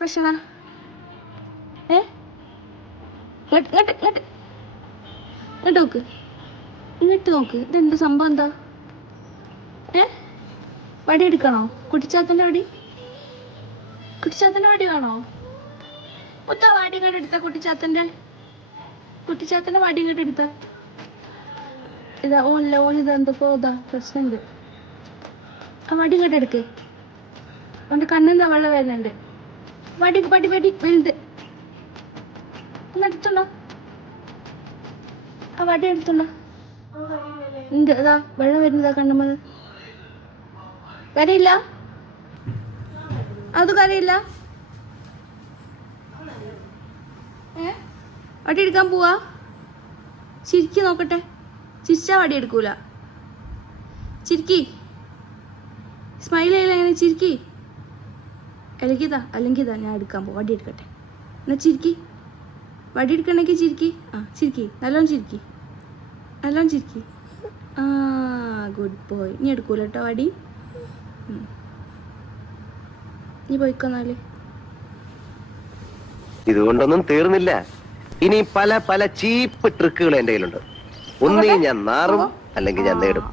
എക്സ്പ്രഷനാ? ഇങ്ങോട്ട് നോക്ക്, ഇങ്ങോട്ട് നോക്ക്. ഇതെന്ത് സംഭവം? എന്താ വടി എടുക്കണോ? കുട്ടിച്ചാത്തൻ്റെ വടി വേണോ? മുത്ത വടി ഇങ്ങോട്ട് എടുത്ത കുട്ടിച്ചാത്തൻ്റെ വടി ഇങ്ങോട്ട് എടുത്ത. ഇതാ ഇതെന്തൊക്കെ ഇതാ പ്രശ്നമുണ്ട്. ആ വടി ഇങ്ങോട്ട് എടുക്ക്. അവൻ്റെ കണ്ണിന്ന് വെള്ളം വരുന്നുണ്ട്. വടി വലുത് എടുത്തുണ്ടോ? ആ വടി എടുത്തുണ്ടോ? ഉണ്ട്. അതാ വെള്ളം വരുന്നതാ കണ്ണുമ്മ. കരയില്ല? അത് കരയില്ല? വടി എടുക്കാൻ പോവാ? ചിരിക്കി നോക്കട്ടെ. ചിരിച്ചാ വടി എടുക്കൂല. ചിരിക്കി. സ്മൈൽ ചെയ്യില്ല. എങ്ങനെ ചിരിക്കി? അല്ലെങ്കിൽ ഞാൻ എടുക്കാൻ പോവാ. വടി എടുക്കട്ടെ. എന്നാ ചിരിക്കി. വടി എടുക്കണമെങ്കിൽ ചിരിക്കി. ആ ചിരിക്കി. നല്ലോണം ചിരിക്കി. ആ ഗുഡ് ബോയ്. നീ എടുക്കൂല കേട്ടോ വടി. നീ പോയിക്കൊന്നാല്. ഇതുകൊണ്ടൊന്നും തീർന്നില്ല. ഇനി പല ചീപ്പ് ട്രിക്കുകൾ എന്റെ കയ്യിലുണ്ട്. ഒന്നീ ഞാൻ നാറും, അല്ലെങ്കിൽ ഞാൻ നേടും.